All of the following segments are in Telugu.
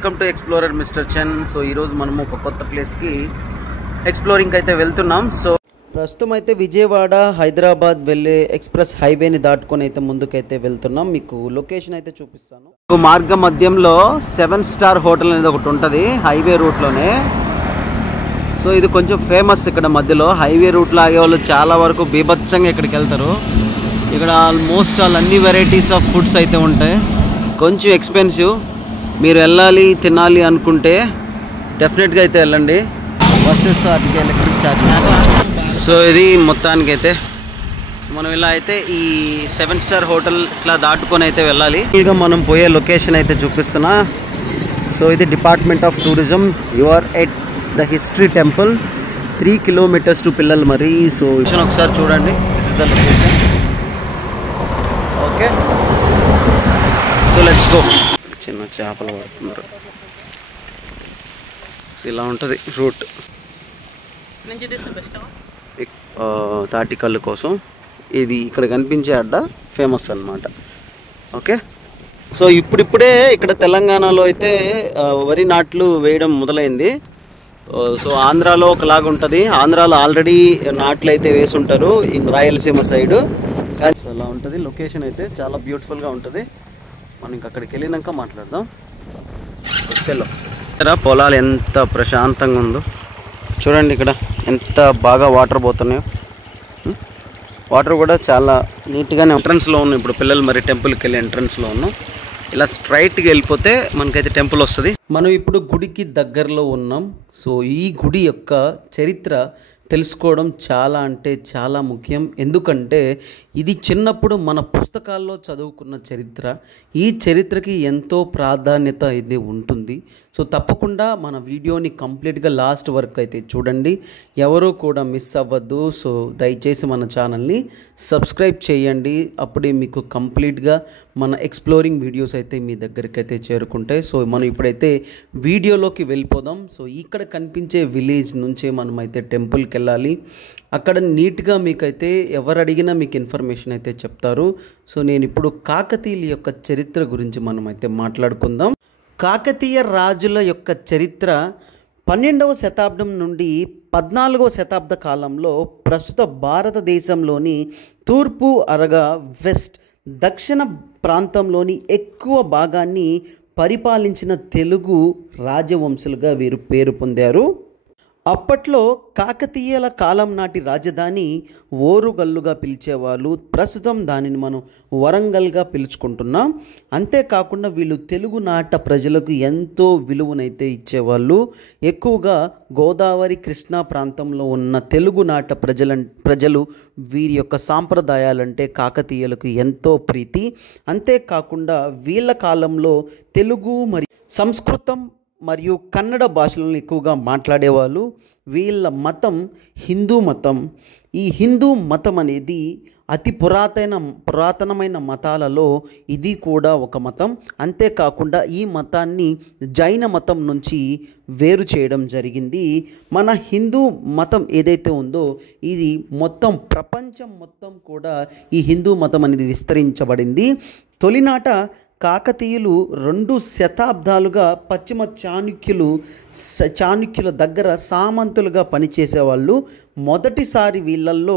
Welcome to explorer mister Chen. So ఈరోజు మనము ఒక కొత్త ప్లేస్కి ఎక్స్ప్లోరింగ్కి అయితే వెళ్తున్నాం. సో ప్రస్తుతం అయితే విజయవాడ హైదరాబాద్ వెళ్ళే ఎక్స్ప్రెస్ హైవేని దాటుకొని అయితే ముందుకైతే వెళ్తున్నాం. మీకు లొకేషన్ అయితే చూపిస్తాను. మార్గ మధ్యంలో 7 స్టార్ హోటల్ అనేది ఒకటి ఉంటుంది హైవే రూట్లోనే. సో ఇది కొంచెం ఫేమస్ ఇక్కడ మధ్యలో. హైవే రూట్లో ఆగే వాళ్ళు చాలా వరకు బీభత్సంగా ఇక్కడికి వెళ్తారు. ఇక్కడ ఆల్మోస్ట్ అన్ని వెరైటీస్ ఆఫ్ ఫుడ్స్ అయితే ఉంటాయి. కొంచెం ఎక్స్పెన్సివ్. మీరు వెళ్ళాలి తినాలి అనుకుంటే డెఫినెట్గా అయితే వెళ్ళండి. బస్సెస్ వాటికి ఎలక్ట్రిక్ ఛార్జ్. సో ఇది మొత్తానికైతే మనం ఇలా అయితే ఈ 7 స్టార్ హోటల్ ఇట్లా దాటుకొని అయితే వెళ్ళాలి. ఇక మనం పోయే లొకేషన్ అయితే చూపిస్తున్నా. సో ఇది department of tourism. You are at the history temple, 3 kilometres to పిల్లలు మరి. సో ఒకసారి చూడండి, this is the location. Okay, so let's go. చిన్న చేపలు పడుతున్నారు. ఇలా ఉంటుంది రూట్. తాటికల్లు కోసం ఇది ఇక్కడ కనిపించే అడ్డ ఫేమస్ అన్నమాట. ఓకే, సో ఇప్పుడిప్పుడే ఇక్కడ తెలంగాణలో అయితే వరి నాట్లు వేయడం మొదలైంది. సో ఆంధ్రాలో ఒకలాగా ఉంటుంది. ఆంధ్రాలో ఆల్రెడీ నాట్లు అయితే వేసి ఉంటారు రాయలసీమ సైడు. కానీ సో అలా ఉంటుంది. లొకేషన్ అయితే చాలా బ్యూటిఫుల్గా ఉంటుంది. మనం ఇంక అక్కడికి వెళ్ళినాక మాట్లాడదాం. పొలాలు ఎంత ప్రశాంతంగా ఉందో చూడండి. ఇక్కడ ఎంత బాగా వాటర్ పోతున్నాయో. వాటర్ కూడా చాలా నీట్గానే ఎంట్రన్స్లో ఉన్నాం. ఇప్పుడు పిల్లలు మరి టెంపుల్కి వెళ్ళి ఎంట్రన్స్లో ఉన్నాం. ఇలా స్ట్రైట్గా వెళ్ళిపోతే మనకైతే టెంపుల్ వస్తుంది. మనం ఇప్పుడు గుడికి దగ్గరలో ఉన్నాం. సో ఈ గుడి యొక్క చరిత్ర తెలుసుకోవడం చాలా అంటే చాలా ముఖ్యం. ఎందుకంటే ఇది చిన్నప్పుడు మన పుస్తకాల్లో చదువుకున్న చరిత్ర. ఈ చరిత్రకి ఎంతో ప్రాధాన్యత ఇది ఉంటుంది. సో తప్పకుండా మన వీడియోని కంప్లీట్గా లాస్ట్ వరకు అయితే చూడండి. ఎవరూ కూడా మిస్ అవ్వద్దు. సో దయచేసి మన ఛానల్ని సబ్స్క్రైబ్ చేయండి. అప్పుడే మీకు కంప్లీట్గా మన ఎక్స్ప్లోరింగ్ వీడియోస్ అయితే మీ దగ్గరికి అయితే చేరుకుంటాయి. సో మనం ఇప్పుడైతే వీడియోలోకి వెళ్ళిపోదాం. సో ఇక్కడ కనిపించే విలేజ్ నుంచే మనం అయితే టెంపుల్కి వెళ్ళాలి. అక్కడ నీట్గా మీకైతే ఎవరు అడిగినా మీకు ఇన్ఫర్మేషన్ అయితే చెప్తారు. సో నేను ఇప్పుడు కాకతీయుల యొక్క చరిత్ర గురించి మనం అయితే మాట్లాడుకుందాం. కాకతీయ రాజుల యొక్క చరిత్ర 12వ శతాబ్దం నుండి 14వ శతాబ్ద కాలంలో ప్రస్తుత భారతదేశంలోని తూర్పు అరగా వెస్ట్ దక్షిణ ప్రాంతంలోని ఎక్కువ భాగాన్ని పరిపాలించిన తెలుగు రాజవంశులుగా వీరు పేరు పొందారు. అప్పట్లో కాకతీయుల కాలం నాటి రాజధాని ఓరుగల్లుగా పిలిచేవాళ్ళు. ప్రస్తుతం దానిని మనం వరంగల్గా పిలుచుకుంటున్నాం. అంతేకాకుండా వీళ్ళు తెలుగునాట ప్రజలకు ఎంతో విలువనైతే ఇచ్చేవాళ్ళు. ఎక్కువగా గోదావరి కృష్ణా ప్రాంతంలో ఉన్న తెలుగునాట ప్రజలు వీరి యొక్క సాంప్రదాయాలంటే కాకతీయులకు ఎంతో ప్రీతి. అంతేకాకుండా వీళ్ళ కాలంలో తెలుగు మరియు సంస్కృతం మరియు కన్నడ భాషలను ఎక్కువగా మాట్లాడేవాళ్ళు. వీళ్ళ మతం హిందూ మతం. ఈ హిందూ మతం అనేది అతి పురాతనమైన మతాలలో ఇది కూడా ఒక మతం. అంతేకాకుండా ఈ మతాన్ని జైన మతం నుంచి వేరు చేయడం జరిగింది. మన హిందూ మతం ఏదైతే ఉందో ఇది మొత్తం ప్రపంచం మొత్తం కూడా ఈ హిందూ మతం అనేది విస్తరించబడింది. తొలినాట కాకతీయులు 2 శతాబ్దాలుగా పశ్చిమ చాణుక్యుల దగ్గర సామంతులుగా పనిచేసేవాళ్ళు. మొదటిసారి వీళ్ళల్లో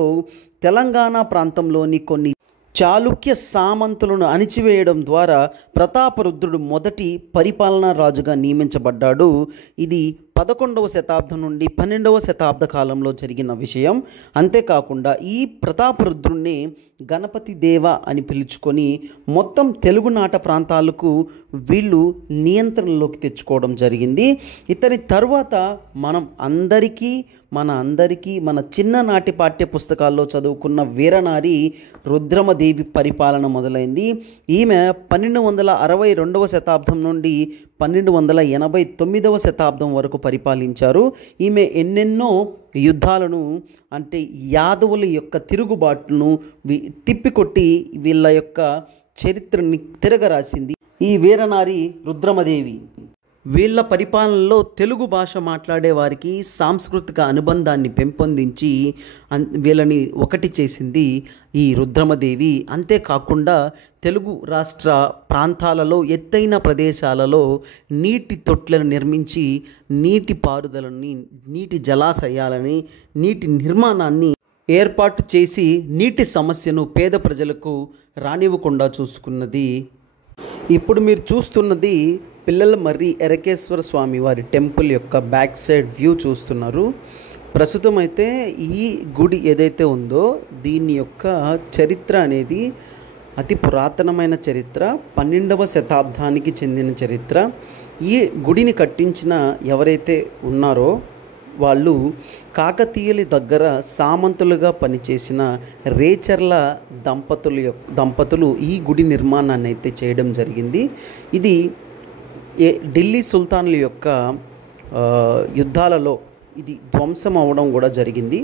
తెలంగాణ ప్రాంతంలోని కొన్ని చాళుక్య సామంతులను అణిచివేయడం ద్వారా ప్రతాపరుద్రుడు మొదటి పరిపాలనా రాజుగా నియమించబడ్డాడు. ఇది 11వ శతాబ్దం నుండి 12వ శతాబ్ద కాలంలో జరిగిన విషయం. అంతేకాకుండా ఈ ప్రతాపరుద్రుణ్ణి గణపతి దేవ అని పిలుచుకొని మొత్తం తెలుగునాట ప్రాంతాలకు వీళ్ళు నియంత్రణలోకి తెచ్చుకోవడం జరిగింది. ఇతని తరువాత మన చిన్ననాటి పాఠ్య పుస్తకాల్లో చదువుకున్న వీరనారి రుద్రమదేవి పరిపాలన మొదలైంది. ఈమె 1262వ శతాబ్దం నుండి 1289వ శతాబ్దం వరకు పరిపాలించారు. ఈమె ఎన్నెన్నో యుద్ధాలను అంటే యాదవుల యొక్క తిరుగుబాటును తిప్పికొట్టి వీళ్ళ యొక్క చరిత్రని తిరగరాసింది ఈ వీరనారి రుద్రమదేవి. వీళ్ళ పరిపాలనలో తెలుగు భాష మాట్లాడే వారికి సాంస్కృతిక అనుబంధాన్ని పెంపొందించి వీళ్ళని ఒకటి చేసింది ఈ రుద్రమదేవి. అంతేకాకుండా తెలుగు రాష్ట్ర ప్రాంతాలలో ఎత్తైన ప్రదేశాలలో నీటి తొట్లను నిర్మించి నీటి పారుదలని, నీటి జలాశయాలని, నీటి నిర్మాణాన్ని ఏర్పాటు చేసి నీటి సమస్యను పేద ప్రజలకు రానివ్వకుండా చూసుకున్నది. ఇప్పుడు మీరు చూస్తున్నది పిల్లలమర్రి ఎరకేశ్వర స్వామి వారి టెంపుల్ యొక్క బ్యాక్ సైడ్ వ్యూ చూస్తున్నారు. ప్రస్తుతం అయితే ఈ గుడి ఏదైతే ఉందో దీని యొక్క చరిత్ర అనేది అతి పురాతనమైన చరిత్ర, 12వ శతాబ్దానికి చెందిన చరిత్ర. ఈ గుడిని కట్టించిన ఎవరైతే ఉన్నారో వాళ్ళు కాకతీయుల దగ్గర సామంతులుగా పనిచేసిన రేచర్ల దంపతులు ఈ గుడి నిర్మాణాన్ని అయితే చేయడం జరిగింది. ఇది ఢిల్లీ సుల్తానుల యొక్క యుద్ధాలలో ఇది ధ్వంసం అవ్వడం కూడా జరిగింది.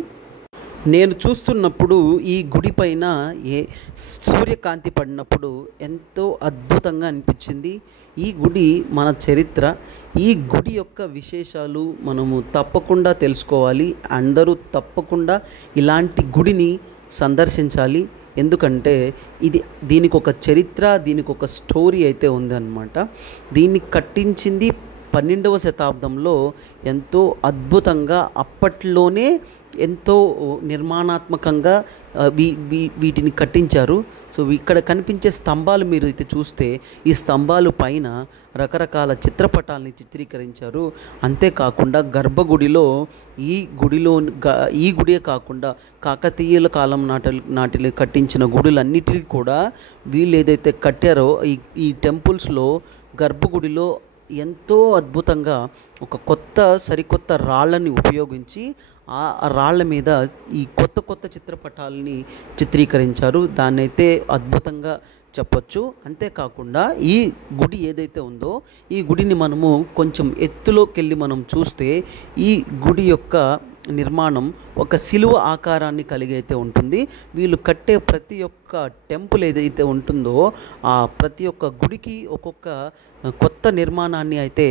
నేను చూస్తున్నప్పుడు ఈ గుడి పైన సూర్యకాంతి పడినప్పుడు ఎంతో అద్భుతంగా అనిపించింది. ఈ గుడి మన చరిత్ర, ఈ గుడి యొక్క విశేషాలు మనము తప్పకుండా తెలుసుకోవాలి. అందరూ తప్పకుండా ఇలాంటి గుడిని సందర్శించాలి. ఎందుకంటే దీనికి ఒక చరిత్ర, దీనికి ఒక స్టోరీ అయితే ఉందన్నమాట. దీన్ని కట్టించింది 12వ శతాబ్దంలో ఎంతో అద్భుతంగా, అప్పట్లోనే ఎంతో నిర్మాణాత్మకంగా వీటిని కట్టించారు. సో ఇక్కడ కనిపించే స్తంభాలు మీరు అయితే చూస్తే ఈ స్తంభాలు పైన రకరకాల చిత్రపటాలని చిత్రీకరించారు. అంతేకాకుండా గర్భగుడిలో ఈ గుడే కాకుండా కాకతీయుల కాలం నాటిలో కట్టించిన గుడులన్నిటికీ కూడా వీళ్ళు ఏదైతే కట్టారో ఈ టెంపుల్స్లో గర్భగుడిలో ఎంతో అద్భుతంగా ఒక సరికొత్త రాళ్ళని ఉపయోగించి ఆ రాళ్ళ మీద ఈ కొత్త చిత్రపటాలని చిత్రీకరించారు. దాన్ని అయితే అద్భుతంగా చెప్పొచ్చు. అంతేకాకుండా ఈ గుడి ఏదైతే ఉందో ఈ గుడిని మనము కొంచెం ఎత్తులోకి వెళ్ళి మనం చూస్తే ఈ గుడి యొక్క నిర్మాణం ఒక శిలువ ఆకారాన్ని కలిగి అయితే ఉంటుంది. వీళ్ళు కట్టే ప్రతి ఒక్క టెంపుల్ ఏదైతే ఉంటుందో ఆ ప్రతి ఒక్క గుడికి ఒక్కొక్క కొత్త నిర్మాణాన్ని అయితే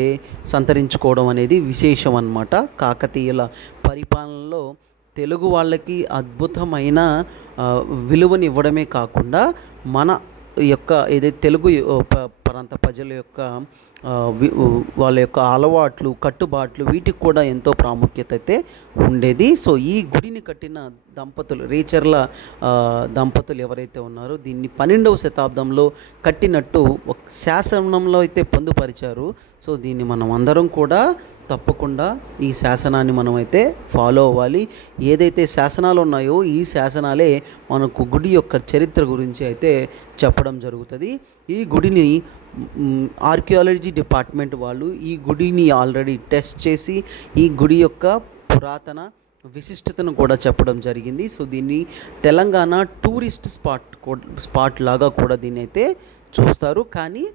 సంతరించుకోవడం అనేది విశేషం అన్నమాట. కాకతీయుల పరిపాలనలో తెలుగు వాళ్ళకి అద్భుతమైన విలువని ఇవ్వడమే కాకుండా మన యొక్క ఏదైతే తెలుగు ప్రాంత ప్రజల యొక్క వాళ్ళ యొక్క అలవాట్లు, కట్టుబాట్లు వీటికి కూడా ఎంతో ప్రాముఖ్యత అయితే ఉండేది. సో ఈ గుడిని కట్టిన దంపతులు రేచర్ల దంపతులు ఎవరైతే ఉన్నారో దీన్ని 12వ శతాబ్దంలో కట్టినట్టు ఒక శాసనంలో అయితే పొందుపరిచారు. సో దీన్ని మనం అందరం కూడా తప్పకుండా ఈ శాసనాన్ని మనమైతే ఫాలో అవ్వాలి. ఏదైతే శాసనాలు ఉన్నాయో ఈ శాసనాలే మనకు గుడి యొక్క చరిత్ర గురించి అయితే చెప్పడం జరుగుతుంది. ఈ గుడిని ఆర్కియాలజీ డిపార్ట్మెంట్ వాళ్ళు ఈ గుడిని ఆల్రెడీ టెస్ట్ చేసి ఈ గుడి యొక్క పురాతన విశిష్టతను కూడా చెప్పడం జరిగింది. సో దీన్ని తెలంగాణ టూరిస్ట్ స్పాట్ లాగా కూడా దీన్ని అయితే చూస్తారు. కానీ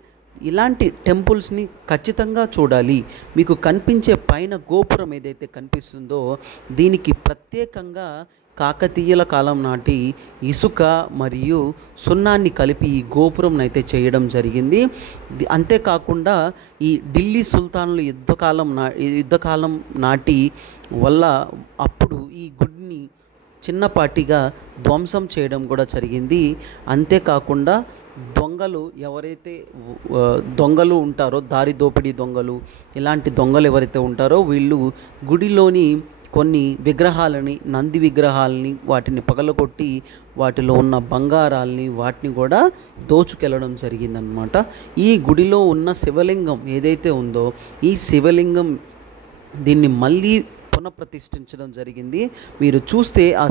ఇలాంటి టెంపుల్స్ని ఖచ్చితంగా చూడాలి. మీకు కనిపించే పైన గోపురం ఏదైతే కనిపిస్తుందో దీనికి ప్రత్యేకంగా కాకతీయుల కాలం నాటి ఇసుక మరియు సున్నాన్ని కలిపి ఈ గోపురం అయితే చేయడం జరిగింది. అంతేకాకుండా ఈ ఢిల్లీ సుల్తానుల యుద్ధకాలం నాటి వల్ల అప్పుడు ఈ గుడిని చిన్నపాటిగా ధ్వంసం చేయడం కూడా జరిగింది. అంతేకాకుండా ఎవరైతే దొంగలు ఉంటారో, దారి దోపిడీ దొంగలు, ఇలాంటి దొంగలు ఎవరైతే ఉంటారో వీళ్ళు గుడిలోని కొన్ని విగ్రహాలని, నంది విగ్రహాలని వాటిని పగలగొట్టి వాటిలో ఉన్న బంగారాలని వాటిని కూడా దోచుకెళ్ళడం జరిగిందనమాట. ఈ గుడిలో ఉన్న శివలింగం ఏదైతే ఉందో ఈ శివలింగం దీన్ని మళ్ళీ పునఃప్రతిష్ఠించడం జరిగింది. మీరు చూస్తే ఆ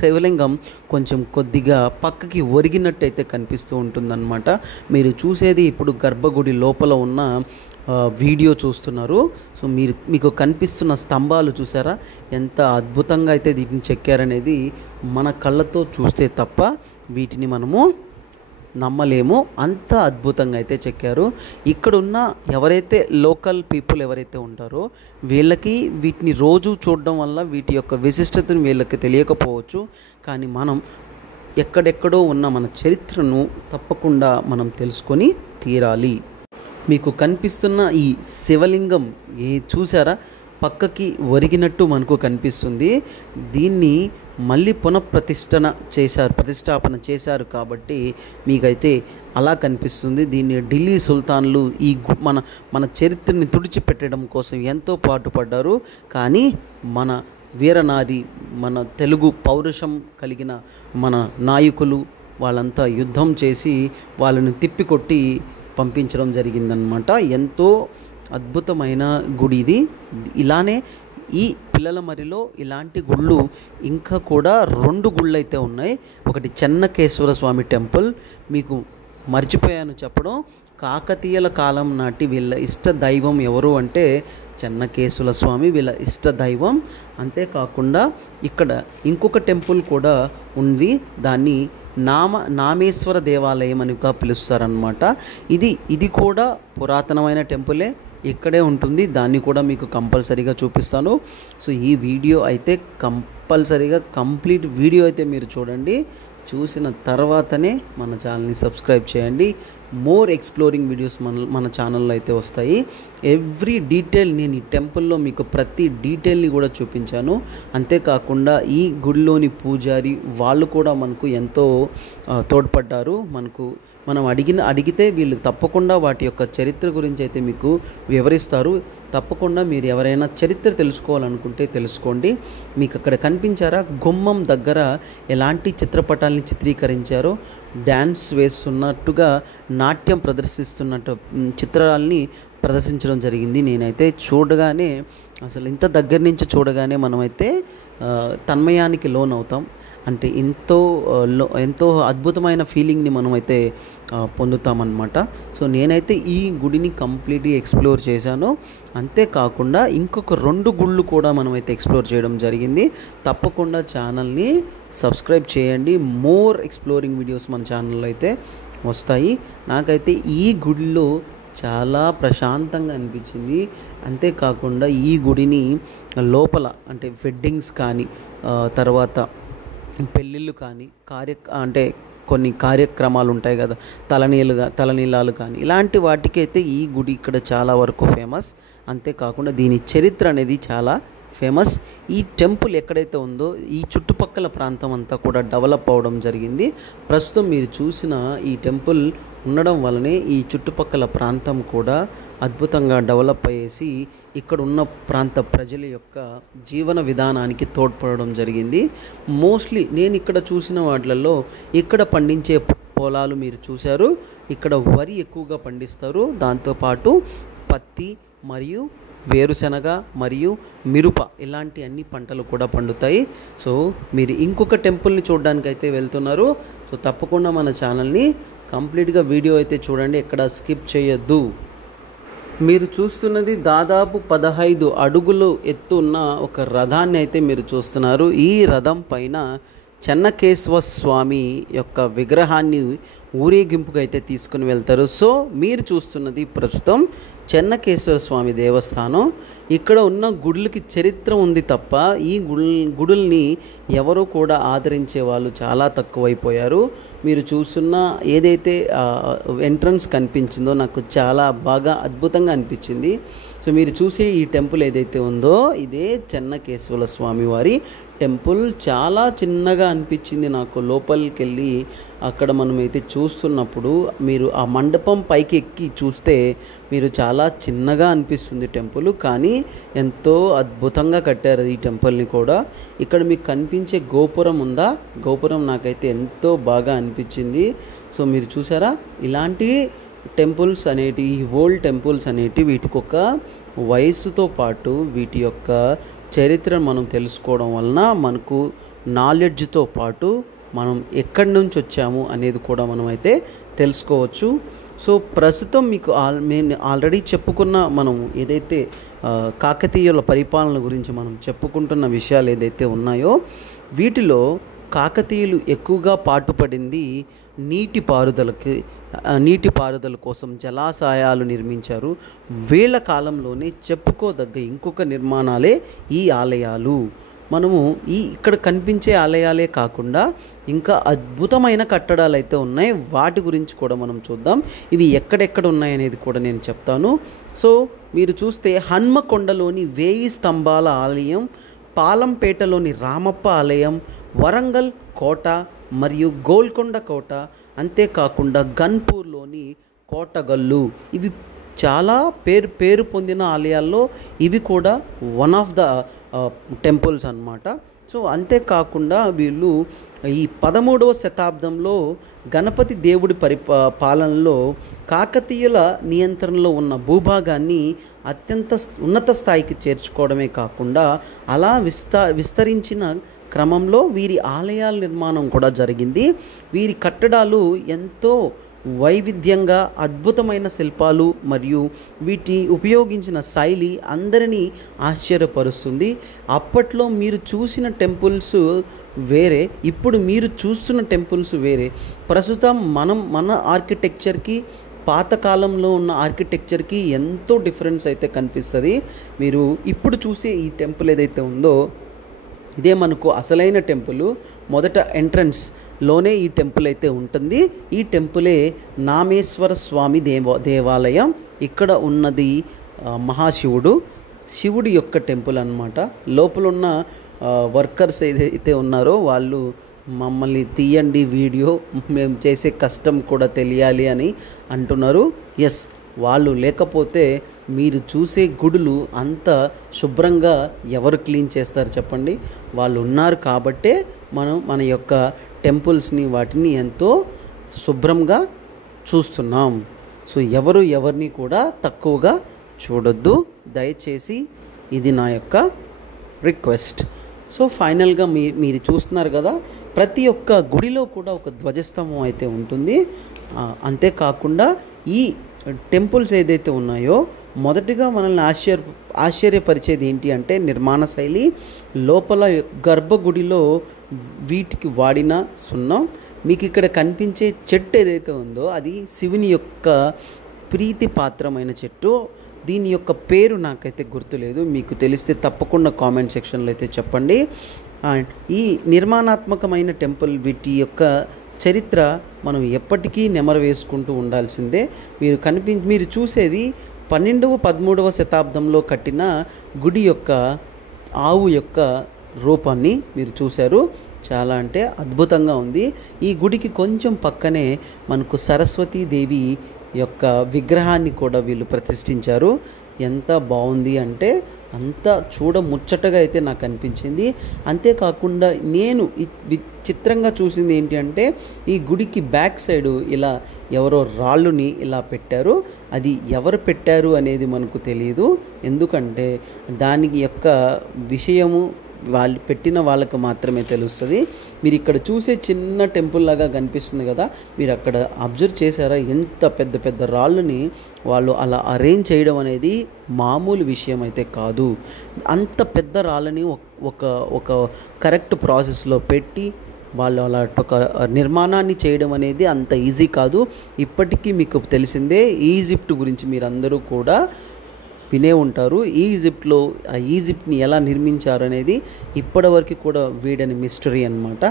శివలింగం కొంచెం కొద్దిగా పక్కకి ఒరిగినట్టయితే కనిపిస్తూ ఉంటుందన్నమాట. మీరు చూసేది ఇప్పుడు గర్భగుడి లోపల ఉన్న వీడియో చూస్తున్నారు. సో మీకు కనిపిస్తున్న స్తంభాలు చూసారా ఎంత అద్భుతంగా అయితే దీన్ని చెక్కారనేది మన కళ్ళతో చూస్తే తప్ప వీటిని మనము నమ్మలేము, అంత అద్భుతంగా అయితే చెక్కారు. ఇక్కడున్న ఎవరైతే లోకల్ పీపుల్ ఎవరైతే ఉంటారో వీళ్ళకి వీటిని రోజు చూడడం వల్ల వీటి యొక్క విశిష్టతను వీళ్ళకి తెలియకపోవచ్చు. కానీ మనం ఎక్కడెక్కడో ఉన్న మన చరిత్రను తప్పకుండా మనం తెలుసుకొని తీరాలి. మీకు కనిపిస్తున్న ఈ శివలింగం చూసారా, పక్కకి ఒరిగినట్టు మనకు కనిపిస్తుంది. దీన్ని మళ్ళీ ప్రతిష్టాపన చేశారు కాబట్టి మీకైతే అలా కనిపిస్తుంది. దీన్ని ఢిల్లీ సుల్తాన్లు మన చరిత్రని తుడిచిపెట్టడం కోసం ఎంతో పాటుపడ్డారు. కానీ మన వీరనారి, మన తెలుగు పౌరుషం కలిగిన మన నాయకులు వాళ్ళంతా యుద్ధం చేసి వాళ్ళని తిప్పికొట్టి పంపించడం జరిగిందనమాట. ఎంతో అద్భుతమైన గుడి ఇది. ఇలానే ఈ పిల్లలమర్రిలో ఇలాంటి గుళ్ళు ఇంకా కూడా 2 గుళ్ళు అయితే ఉన్నాయి. ఒకటి చెన్నకేశ్వర స్వామి టెంపుల్, మీకు మర్చిపోయాను చెప్పడం, కాకతీయుల కాలం నాటి వీళ్ళ ఇష్ట దైవం ఎవరు అంటే చెన్నకేశ్వర స్వామి వీళ్ళ ఇష్ట దైవం. అంతేకాకుండా ఇక్కడ ఇంకొక టెంపుల్ కూడా ఉంది, దాన్ని నామేశ్వర దేవాలయం అనిగా పిలుస్తారనమాట. ఇది కూడా పురాతనమైన టెంపులే, ఇక్కడే ఉంటుంది. దాన్ని కూడా మీకు కంపల్సరీగా చూపిస్తాను. సో ఈ వీడియో అయితే కంపల్సరీగా కంప్లీట్ వీడియో అయితే మీరు చూడండి. చూసిన తర్వాతనే మన ఛానల్ని సబ్స్క్రైబ్ చేయండి. మోర్ ఎక్స్ప్లోరింగ్ వీడియోస్ మన ఛానల్లో అయితే వస్తాయి. ఎవ్రీ డీటెయిల్ నేను ఈ టెంపుల్లో మీకు ప్రతి డీటెయిల్ని కూడా చూపించాను. అంతేకాకుండా ఈ గుడిలోని పూజారి వాళ్ళు కూడా మనకు ఎంతో తోడ్పడ్డారు. మనం అడిగితే వీళ్ళు తప్పకుండా వాటి యొక్క చరిత్ర గురించి అయితే మీకు వివరిస్తారు. తప్పకుండా మీరు ఎవరైనా చరిత్ర తెలుసుకోవాలనుకుంటే తెలుసుకోండి. మీకు అక్కడ కనిపించారా, గుమ్మం దగ్గర ఎలాంటి చిత్రపటాలని చిత్రీకరించారో, డ్యాన్స్ వేస్తున్నట్టుగా నాట్యం ప్రదర్శిస్తున్నట్టు చిత్రాలని ప్రదర్శించడం జరిగింది. నేనైతే చూడగానే, అసలు ఇంత దగ్గర నుంచి చూడగానే మనమైతే తన్మయానికి లోన్ అవుతాం. అంటే ఎంతో అద్భుతమైన ఫీలింగ్ని మనమైతే పొందుతామన్నమాట. సో నేనైతే ఈ గుడిని కంప్లీట్గా ఎక్స్ప్లోర్ చేశాను. అంతేకాకుండా ఇంకొక 2 గుళ్ళు కూడా మనమైతే ఎక్స్ప్లోర్ చేయడం జరిగింది. తప్పకుండా ఛానల్ని సబ్స్క్రైబ్ చేయండి. మోర్ ఎక్స్ప్లోరింగ్ వీడియోస్ మన ఛానల్లో అయితే వస్తాయి. నాకైతే ఈ గుడిలో చాలా ప్రశాంతంగా అనిపించింది. అంతేకాకుండా ఈ గుడిని లోపల అంటే వెడ్డింగ్స్ కానీ, తర్వాత పెళ్ళిళ్ళు కానీ, అంటే కొన్ని కార్యక్రమాలు ఉంటాయి కదా, తలనీలాలు కానీ, ఇలాంటి వాటికైతే ఈ గుడి ఇక్కడ చాలా వరకు ఫేమస్. అంతేకాకుండా దీని చరిత్ర అనేది చాలా ఫేమస్. ఈ టెంపుల్ ఎక్కడైతే ఉందో ఈ చుట్టుపక్కల ప్రాంతం అంతా కూడా డెవలప్ అవ్వడం జరిగింది. ప్రస్తుతం మీరు చూసిన ఈ టెంపుల్ ఉండడం వల్లనే ఈ చుట్టుపక్కల ప్రాంతం కూడా అద్భుతంగా డెవలప్ అయ్యేసి ఇక్కడ ఉన్న ప్రాంత ప్రజల యొక్క జీవన విధానానికి తోడ్పడడం జరిగింది. మోస్ట్లీ నేను ఇక్కడ చూసిన వాటిలలో ఇక్కడ పండించే పొలాలు మీరు చూశారు. ఇక్కడ వరి ఎక్కువగా పండిస్తారు. దాంతోపాటు పత్తి మరియు వేరుశనగ మరియు మిరప ఇలాంటి అన్ని పంటలు కూడా పండుతాయి. సో మీరు ఇంకొక టెంపుల్ని చూడడానికి అయితే వెళ్తున్నారు. సో తప్పకుండా మన ఛానల్ని కంప్లీట్గా వీడియో అయితే చూడండి, ఎక్కడ స్కిప్ చేయొద్దు. మీరు చూస్తున్నది దాదాపు 15 అడుగులు ఎత్తు ఉన్న ఒక రథాన్ని అయితే మీరు చూస్తున్నారు. ఈ రథం పైన చెన్నకేశ్వర స్వామి యొక్క విగ్రహాన్ని ఊరేగింపుగా అయితే తీసుకుని వెళ్తారు. సో మీరు చూస్తున్నది ప్రస్తుతం చెన్నకేశ్వర స్వామి దేవస్థానం. ఇక్కడ ఉన్న గుడులకి చరిత్ర ఉంది తప్ప ఈ గుడుల్ని ఎవరు కూడా ఆదరించే వాళ్ళు చాలా తక్కువైపోయారు. మీరు చూస్తున్న ఏదైతే ఎంట్రన్స్ కనిపించిందో నాకు చాలా బాగా అద్భుతంగా అనిపించింది. సో మీరు చూసే ఈ టెంపుల్ ఏదైతే ఉందో ఇదే చెన్నకేశ్వర స్వామి వారి టెంపుల్. చాలా చిన్నగా అనిపించింది నాకు లోపలికి వెళ్ళి. అక్కడ మనమైతే చూస్తున్నప్పుడు మీరు ఆ మండపం పైకి ఎక్కి చూస్తే మీరు చాలా చిన్నగా అనిపిస్తుంది టెంపుల్, కానీ ఎంతో అద్భుతంగా కట్టారు ఈ టెంపుల్ని కూడా. ఇక్కడ మీకు కనిపించే గోపురం ఉందా, గోపురం నాకైతే ఎంతో బాగా అనిపించింది. సో మీరు చూసారా, ఇలాంటి టెంపుల్స్ అనేటివి, ఓల్డ్ టెంపుల్స్ అనేటివి వీటికి ఒక వయస్సుతో పాటు వీటి యొక్క చరిత్రను మనం తెలుసుకోవడం వలన మనకు నాలెడ్జ్తో పాటు మనం ఎక్కడి నుంచి వచ్చాము అనేది కూడా మనం అయితే తెలుసుకోవచ్చు. సో ప్రస్తుతం మీకు మేము ఆల్రెడీ చెప్పుకున్న మనం ఏదైతే కాకతీయుల పరిపాలన గురించి మనం చెప్పుకుంటున్న విషయాలు ఏదైతే ఉన్నాయో వీటిలో కాకతీయులు ఎక్కువగా పాటుపడింది నీటిపారుదల కోసం జలాశయాలు నిర్మించారు. వీళ్ళ కాలంలోనే చెప్పుకోదగ్గ ఇంకొక నిర్మాణాలే ఈ ఆలయాలు. మనము ఇక్కడ కనిపించే ఆలయాలే కాకుండా ఇంకా అద్భుతమైన కట్టడాలు అయితే ఉన్నాయి. వాటి గురించి కూడా మనం చూద్దాం. ఇవి ఎక్కడెక్కడ ఉన్నాయనేది కూడా నేను చెప్తాను. సో మీరు చూస్తే హన్మకొండలోని 1000 స్తంభాల ఆలయం, పాలంపేటలోని రామప్ప ఆలయం, వరంగల్ కోట మరియు గోల్కొండ కోట, అంతేకాకుండా గన్పూర్లోని కోటగల్లు, ఇవి చాలా పేరు పొందిన ఆలయాల్లో ఇవి కూడా వన్ ఆఫ్ ద టెంపుల్స్ అన్నమాట. సో అంతేకాకుండా వీళ్ళు ఈ 13వ శతాబ్దంలో గణపతి దేవుడి పాలనలో కాకతీయుల నియంత్రణలో ఉన్న భూభాగాన్ని అత్యంత ఉన్నత స్థాయికి చేర్చుకోవడమే కాకుండా అలా విస్తరించిన క్రమంలో వీరి ఆలయాల నిర్మాణం కూడా జరిగింది. వీరి కట్టడాలు ఎంతో వైవిధ్యంగా అద్భుతమైన శిల్పాలు మరియు వీటి ఉపయోగించిన శైలి అందరినీ ఆశ్చర్యపరుస్తుంది. అప్పట్లో మీరు చూసిన టెంపుల్స్ వేరే, ఇప్పుడు మీరు చూస్తున్న టెంపుల్స్ వేరే. ప్రస్తుతం మన ఆర్కిటెక్చర్కి పాతకాలంలో ఉన్న ఆర్కిటెక్చర్కి ఎంతో డిఫరెన్స్ అయితే కనిపిస్తుంది. మీరు ఇప్పుడు చూసే ఈ టెంపుల్ ఏదైతే ఉందో ఇదే మనకు అసలైన టెంపుల్. మొదట ఎంట్రన్స్లోనే ఈ టెంపుల్ అయితే ఉంటుంది. ఈ టెంపులే నామేశ్వర స్వామి దేవాలయం. ఇక్కడ ఉన్నది శివుడి యొక్క టెంపుల్ అన్నమాట. లోపల ఉన్న వర్కర్స్ ఏదైతే ఉన్నారో వాళ్ళు మమ్మల్ని తీయండి వీడియో, మేము చేసే కష్టం కూడా తెలియాలి అని అంటున్నారు. ఎస్, వాళ్ళు లేకపోతే మీరు చూసే గుడులు అంత శుభ్రంగా ఎవరు క్లీన్ చేస్తారు చెప్పండి? వాళ్ళు ఉన్నారు కాబట్టే మనం మన యొక్క టెంపుల్స్ని వాటిని ఎంతో శుభ్రంగా చూస్తున్నాం. సో ఎవరిని కూడా తక్కువగా చూడొద్దు దయచేసి, ఇది నా యొక్క రిక్వెస్ట్. సో ఫైనల్గా మీరు చూస్తున్నారు కదా, ప్రతి ఒక్క గుడిలో కూడా ఒక ధ్వజస్తంభం అయితే ఉంటుంది. అంతేకాకుండా ఈ టెంపుల్స్ ఏదైతే ఉన్నాయో మొదటిగా మనల్ని ఆశ్చర్యపరిచేది ఏంటి అంటే నిర్మాణ శైలి. లోపల గర్భగుడిలో వీటికి వాడిన సున్నం. మీకు ఇక్కడ కనిపించే చెట్టు ఏదైతే ఉందో అది శివుని యొక్క ప్రీతిపాత్రమైన చెట్టు. దీని యొక్క పేరు నాకైతే గుర్తులేదు, మీకు తెలిస్తే తప్పకుండా కామెంట్ సెక్షన్లో అయితే చెప్పండి. అండ్ ఈ నిర్మాణాత్మకమైన టెంపుల్ వీటి యొక్క చరిత్ర మనం ఎప్పటికీ నెమరు వేసుకుంటూ ఉండాల్సిందే. మీరు చూసేది 12వ 13వ శతాబ్దంలో కట్టిన గుడి యొక్క ఆవు యొక్క రూపాన్ని మీరు చూశారు. చాలా అంటే అద్భుతంగా ఉంది. ఈ గుడికి కొంచెం పక్కనే మనకు సరస్వతీదేవి యొక్క విగ్రహాన్ని కూడా వీళ్ళు ప్రతిష్ఠించారు. ఎంత బాగుంది అంటే అంత ముచ్చటగా అయితే నాకు అనిపించింది. అంతేకాకుండా నేను చిత్రంగా చూసింది ఏంటి అంటే ఈ గుడికి బ్యాక్ సైడు ఇలా ఎవరో రాళ్ళుని ఇలా పెట్టారు. అది ఎవరు పెట్టారు అనేది మనకు తెలియదు, ఎందుకంటే దానికి యొక్క విషయము వాళ్ళు పెట్టిన వాళ్ళకు మాత్రమే తెలుస్తుంది. మీరు ఇక్కడ చూసే చిన్న టెంపుల్ లాగా కనిపిస్తుంది కదా, మీరు అక్కడ అబ్జర్వ్ చేశారా? ఎంత పెద్ద పెద్ద రాళ్ళని వాళ్ళు అలా అరేంజ్ చేయడం అనేది మామూలు విషయం అయితే కాదు. అంత పెద్ద రాళ్ళని ఒక కరెక్ట్ ప్రాసెస్లో పెట్టి వాళ్ళు అలా ఒక నిర్మాణాన్ని చేయడం అనేది అంత ఈజీ కాదు. ఇప్పటికీ మీకు తెలిసిందే, ఈజిప్ట్ గురించి మీరందరూ కూడా వినే ఉంటారు. ఈజిప్ట్ని ఎలా నిర్మించారు అనేది ఇప్పటివరకు కూడా వీడని మిస్టరీ అన్నమాట.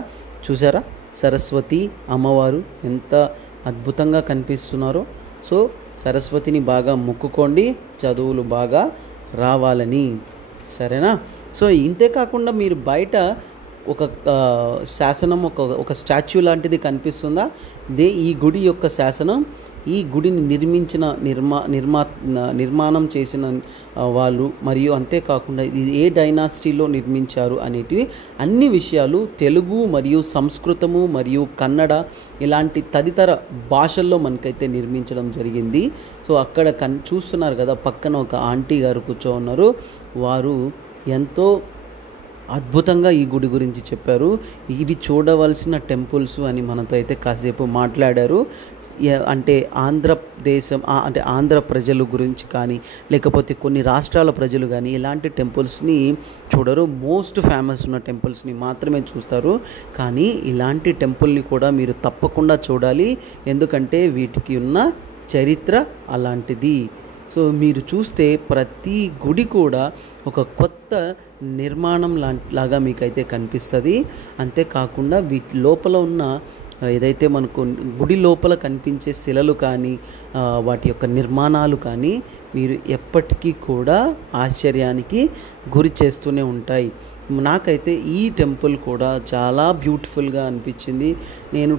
చూసారా సరస్వతి అమ్మవారు ఎంత అద్భుతంగా కనిపిస్తున్నారో. సో సరస్వతిని బాగా మొక్కుకోండి, చదువులు బాగా రావాలని, సరేనా? సో ఇంతేకాకుండా మీరు బయట ఒక శాసనం ఒక స్టాచ్యూ లాంటిది కనిపిస్తుందా? ఈ గుడి యొక్క శాసనం. ఈ గుడిని నిర్మాణం చేసిన వాళ్ళు మరియు అంతేకాకుండా ఇది ఏ డైనాసిటీలో నిర్మించారు అనేటివి అన్ని విషయాలు తెలుగు మరియు సంస్కృతము మరియు కన్నడ ఇలాంటి తదితర భాషల్లో మనకైతే నిర్మించడం జరిగింది. సో అక్కడ చూస్తున్నారు కదా, పక్కన ఒక ఆంటీ గారు కూర్చోన్నారు. వారు ఎంతో అద్భుతంగా ఈ గుడి గురించి చెప్పారు. ఇవి చూడవలసిన టెంపుల్స్ అని మనతో అయితే కాసేపు మాట్లాడారు. అంటే ఆంధ్ర ప్రజల గురించి కానీ లేకపోతే కొన్ని రాష్ట్రాల ప్రజలు కానీ ఇలాంటి టెంపుల్స్ని చూడరు. మోస్ట్ ఫేమస్ ఉన్న టెంపుల్స్ని మాత్రమే చూస్తారు. కానీ ఇలాంటి టెంపుల్ని కూడా మీరు తప్పకుండా చూడాలి, ఎందుకంటే వీటికి ఉన్న చరిత్ర అలాంటిది. సో మీరు చూస్తే ప్రతి గుడి కూడా ఒక కొత్త నిర్మాణం లాగా మీకైతే కనిపిస్తుంది. అంతేకాకుండా వీటి లోపల ఉన్న ఏదైతే మనకు గుడి లోపల కనిపించే శిలలు కానీ వాటి యొక్క నిర్మాణాలు కానీ మీరు ఎప్పటికీ కూడా ఆశ్చర్యానికి గురి చేస్తూనే ఉంటాయి. నాకైతే ఈ టెంపుల్ కూడా చాలా బ్యూటిఫుల్గా అనిపించింది. నేను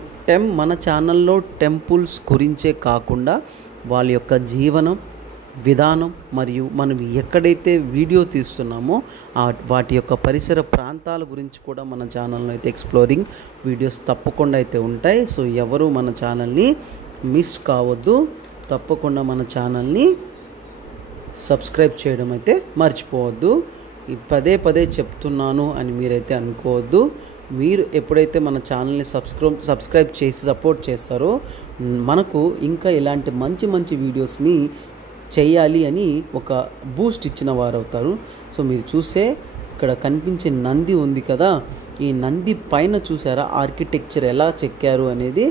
మన ఛానల్లో టెంపుల్స్ గురించే కాకుండా వాళ్ళ యొక్క జీవనం విధానం మరియు మనం ఎక్కడైతే వీడియో తీస్తున్నామో వాటి యొక్క పరిసర ప్రాంతాల గురించి కూడా మన ఛానల్లో అయితే ఎక్స్ప్లోరింగ్ వీడియోస్ తప్పకుండా అయితే ఉంటాయి. సో ఎవరు మన ఛానల్ని మిస్ కావద్దు, తప్పకుండా మన ఛానల్ని సబ్స్క్రైబ్ చేయడం అయితే మర్చిపోవద్దు. పదే చెప్తున్నాను అని మీరైతే అనుకోవద్దు. మీరు ఎప్పుడైతే మన ఛానల్ని సబ్స్క్రైబ్ చేసి సపోర్ట్ చేస్తారో మనకు ఇంకా ఇలాంటి మంచి వీడియోస్ని చేయాలి అని ఒక బూస్ట్ ఇచ్చిన వారు అవుతారు. సో మీరు చూసే ఇక్కడ కనిపించే నంది ఉంది కదా, ఈ నంది పైన చూసారా ఆర్కిటెక్చర్ ఎలా చెక్కారు అనేది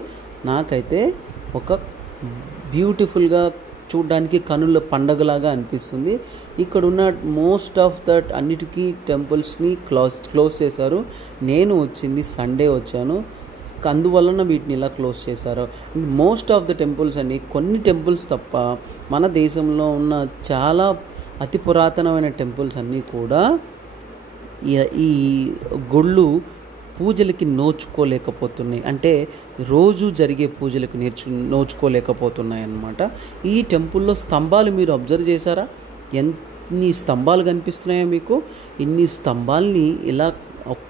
నాకైతే ఒక బ్యూటిఫుల్గా చూడడానికి కనుల పండగలాగా అనిపిస్తుంది. ఇక్కడ ఉన్న మోస్ట్ ఆఫ్ దట్ అన్నిటికీ టెంపుల్స్ని క్లోజ్ చేశారు. నేను వచ్చింది సండే వచ్చాను, అందువలన వీటిని ఇలా క్లోజ్ చేశారు. మోస్ట్ ఆఫ్ ద టెంపుల్స్ అని కొన్ని టెంపుల్స్ తప్ప మన దేశంలో ఉన్న చాలా అతి పురాతనమైన టెంపుల్స్ అన్నీ కూడా ఈ గుళ్ళు పూజలకి నోచుకోలేకపోతున్నాయి, అంటే రోజు జరిగే పూజలకు నోచుకోలేకపోతున్నాయి అన్నమాట. ఈ టెంపుల్లో స్తంభాలు మీరు అబ్జర్వ్ చేశారా? ఎన్ని స్తంభాలు కనిపిస్తున్నాయో మీకు. ఇన్ని స్తంభాలని ఇలా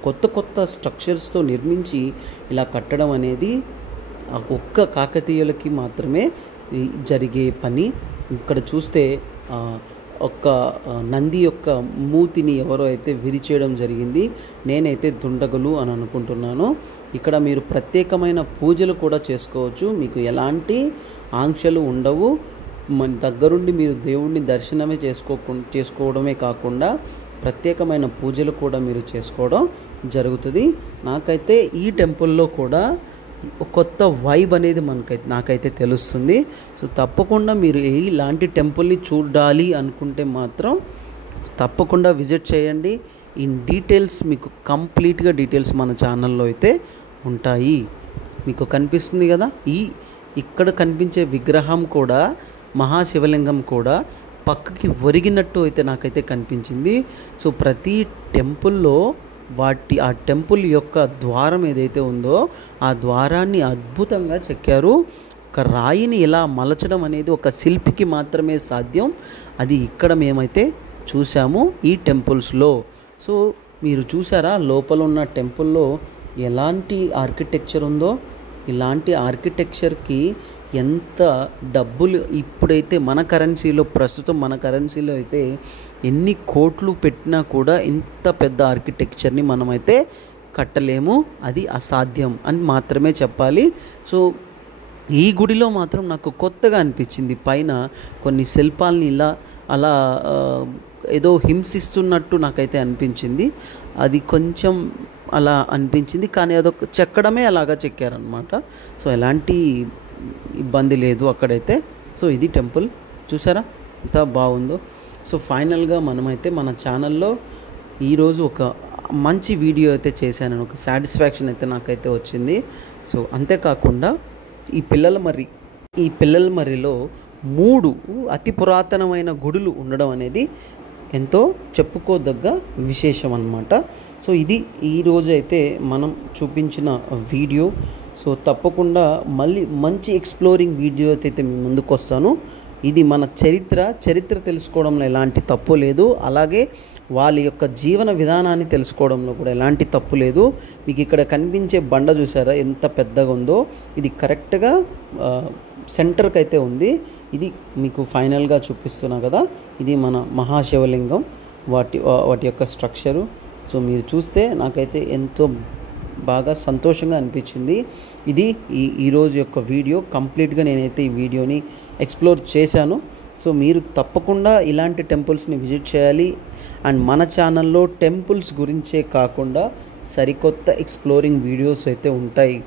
కొత్త స్ట్రక్చర్స్తో నిర్మించి ఇలా కట్టడం అనేది ఒక్క కాకతీయులకి మాత్రమే జరిగే పని. ఇక్కడ చూస్తే ఒక్క నంది యొక్క మూతిని ఎవరో అయితే విరిచేయడం జరిగింది. నేనైతే దుండగులు అని అనుకుంటున్నాను. ఇక్కడ మీరు ప్రత్యేకమైన పూజలు కూడా చేసుకోవచ్చు, మీకు ఎలాంటి ఆంక్షలు ఉండవు. మన దగ్గరుండి మీరు దేవుడిని దర్శనమే చేసుకోవడమే కాకుండా ప్రత్యేకమైన పూజలు కూడా మీరు చేసుకోవడం జరుగుతుంది. నాకైతే ఈ టెంపుల్లో కూడా కొత్త వైబ్ అనేది నాకైతే తెలుస్తుంది. సో తప్పకుండా మీరు ఇలాంటి టెంపుల్ని చూడాలి అనుకుంటే మాత్రం తప్పకుండా విజిట్ చేయండి. ఇన్ డీటెయిల్స్ మీకు కంప్లీట్గా డీటెయిల్స్ మన ఛానల్లో అయితే ఉంటాయి. మీకు కనిపిస్తుంది కదా, ఇక్కడ కనిపించే విగ్రహం కూడా మహాశివలింగం కూడా పక్కకి ఒరిగినట్టు అయితే నాకైతే కనిపించింది. సో ప్రతి టెంపుల్లో ఆ టెంపుల్ యొక్క ద్వారం ఏదైతే ఉందో ఆ ద్వారాన్ని అద్భుతంగా చెక్కారు. ఒక రాయిని ఇలా మలచడం అనేది ఒక శిల్పికి మాత్రమే సాధ్యం. అది ఇక్కడ మేమైతే చూసాము ఈ టెంపుల్స్లో. సో మీరు చూసారా లోపల ఉన్న టెంపుల్లో ఎలాంటి ఆర్కిటెక్చర్ ఉందో. ఇలాంటి ఆర్కిటెక్చర్కి ఎంత డబ్బులు ఇప్పుడైతే ప్రస్తుతం మన కరెన్సీలో అయితే ఎన్ని కోట్లు పెట్టినా కూడా ఇంత పెద్ద ఆర్కిటెక్చర్ని మనమైతే కట్టలేము, అది అసాధ్యం అని మాత్రమే చెప్పాలి. సో ఈ గుడిలో మాత్రం నాకు కొత్తగా అనిపించింది. పైన కొన్ని శిల్పాలని అలా ఏదో హింసిస్తున్నట్టు నాకైతే అనిపించింది. అది కొంచెం అలా అనిపించింది, కానీ అదొక చెక్కడమే అలాగా చెక్కారనమాట. సో ఎలాంటి ఇబ్బంది లేదు అక్కడైతే. సో ఇది టెంపుల్ చూసారా ఎంత బాగుందో. సో ఫైనల్గా మనమైతే మన ఛానల్లో ఈరోజు ఒక మంచి వీడియో అయితే చేశాను, ఒక సాటిస్ఫాక్షన్ అయితే నాకైతే వచ్చింది. సో అంతేకాకుండా ఈ పిల్లల మర్రిలో 3 అతి పురాతనమైన గుడులు ఉండడం అనేది ఎంతో చెప్పుకోదగ్గ విశేషం అన్నమాట. సో ఇది ఈరోజు అయితే మనం చూపించిన వీడియో. సో తప్పకుండా మళ్ళీ మంచి ఎక్స్ప్లోరింగ్ వీడియో అయితే మీ ముందుకు వస్తాను. ఇది మన చరిత్ర తెలుసుకోవడంలో ఎలాంటి తప్పు లేదు, అలాగే వాళ్ళ యొక్క జీవన విధానాన్ని తెలుసుకోవడంలో కూడా ఎలాంటి తప్పు లేదు. మీకు ఇక్కడ కనిపించే బండ చూసారా ఎంత పెద్దగా ఉందో, ఇది కరెక్ట్గా సెంటర్కి అయితే ఉంది. ఇది మీకు ఫైనల్గా చూపిస్తున్నా కదా, ఇది మన మహాశివలింగం, వాటి యొక్క స్ట్రక్చరు. సో మీరు చూస్తే నాకైతే ఎంతో బాగా సంతోషంగా అనిపించింది. ఇది ఈరోజు యొక్క వీడియో కంప్లీట్గా నేనైతే ఈ వీడియోని ఎక్స్ప్లోర్ చేశాను. సో మీరు తప్పకుండా ఇలాంటి టెంపుల్స్ని విజిట్ చేయాలి. అండ్ మన ఛానల్లో టెంపుల్స్ గురించే కాకుండా సరికొత్త ఎక్స్ప్లోరింగ్ వీడియోస్ అయితే ఉంటాయి.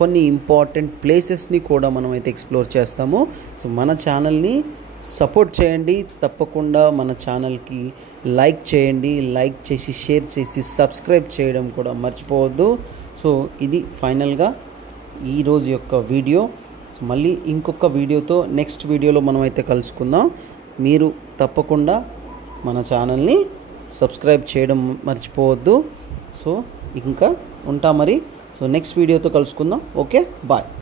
కొన్ని ఇంపార్టెంట్ ప్లేసెస్ని కూడా మనం అయితే ఎక్స్ప్లోర్ చేస్తాము. సో మన ఛానల్ని సపోర్ట్ చేయండి. తప్పకుండా మన ఛానల్కి లైక్ చేయండి, లైక్ చేసి షేర్ చేసి సబ్స్క్రైబ్ చేయడం కూడా మర్చిపోవద్దు. సో ఇది ఫైనల్గా ఈరోజు యొక్క వీడియో. మళ్ళీ ఇంకొక వీడియోతో నెక్స్ట్ వీడియోలో మనం అయితే కలుసుకుందాం. మీరు తప్పకుండా మన ఛానల్ని సబ్స్క్రైబ్ చేయడం మర్చిపోవద్దు. సో ఇంకా ఉంటా మరి. సో నెక్స్ట్ వీడియోతో కలుసుకుందాం. Okay, bye.